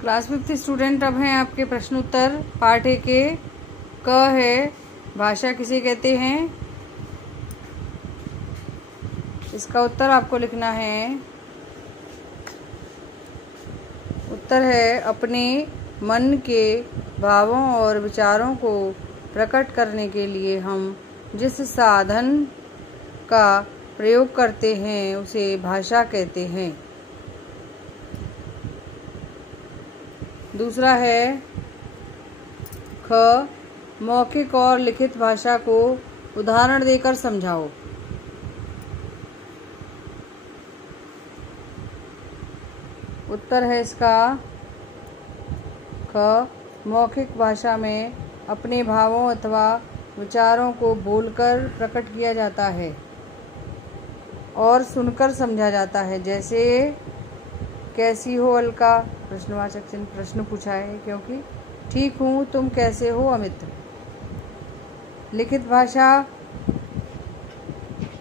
Class 5th student, अब हैं आपके प्रश्न उत्तर पार्ट ए के। क है भाषा किसे कहते हैं। इसका उत्तर आपको लिखना है। उत्तर है अपने मन के भावों और विचारों को प्रकट करने के लिए हम जिस साधन का प्रयोग करते हैं उसे भाषा कहते हैं। दूसरा है ख, मौखिक और लिखित भाषा को उदाहरण देकर समझाओ। उत्तर है इसका ख, मौखिक भाषा में अपने भावों अथवा विचारों को बोलकर प्रकट किया जाता है और सुनकर समझा जाता है। जैसे कैसी हो अलका, प्रश्नवाचक चिन्ह प्रश्न पूछा है क्योंकि ठीक हूँ, तुम कैसे हो अमित। लिखित भाषा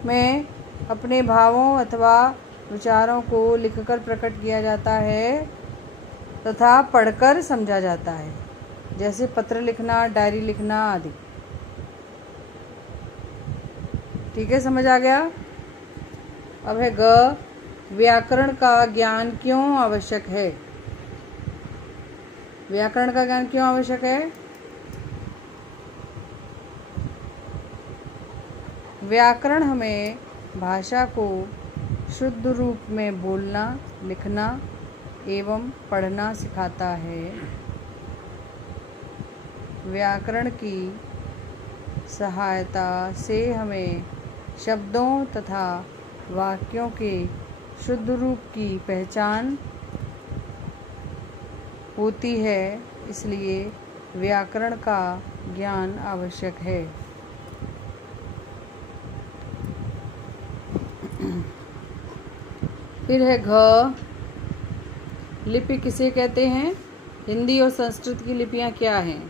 में अपने भावों अथवा विचारों को लिखकर प्रकट किया जाता है तथा पढ़कर समझा जाता है। जैसे पत्र लिखना, डायरी लिखना आदि। ठीक है, समझ आ गया। अब है ग, व्याकरण का ज्ञान क्यों आवश्यक है। व्याकरण का ज्ञान क्यों आवश्यक है। व्याकरण हमें भाषा को शुद्ध रूप में बोलना, लिखना एवं पढ़ना सिखाता है। व्याकरण की सहायता से हमें शब्दों तथा वाक्यों के शुद्ध रूप की पहचान होती है, इसलिए व्याकरण का ज्ञान आवश्यक है। फिर है घ, लिपि किसे कहते हैं। हिंदी और संस्कृत की लिपियां क्या हैं।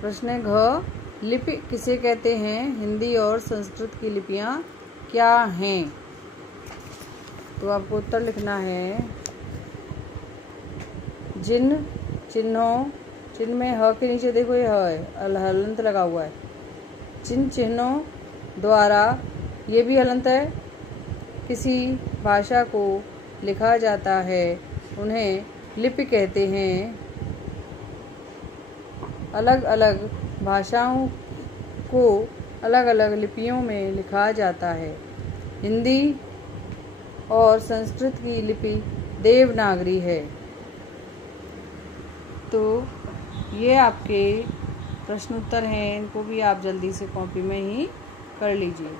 प्रश्न है घ, लिपि किसे कहते हैं। हिंदी और संस्कृत की लिपियां क्या हैं। तो आपको उत्तर लिखना है। जिन चिन्हों, चिन्ह में ह के नीचे देखो ये ह है, हलंत लगा हुआ है। जिन चिन्हों द्वारा, ये भी हलंत है, किसी भाषा को लिखा जाता है उन्हें लिपि कहते हैं। अलग अलग भाषाओं को अलग अलग लिपियों में लिखा जाता है। हिंदी और संस्कृत की लिपि देवनागरी है। तो ये आपके प्रश्न उत्तर हैं, इनको भी आप जल्दी से कॉपी में ही कर लीजिए।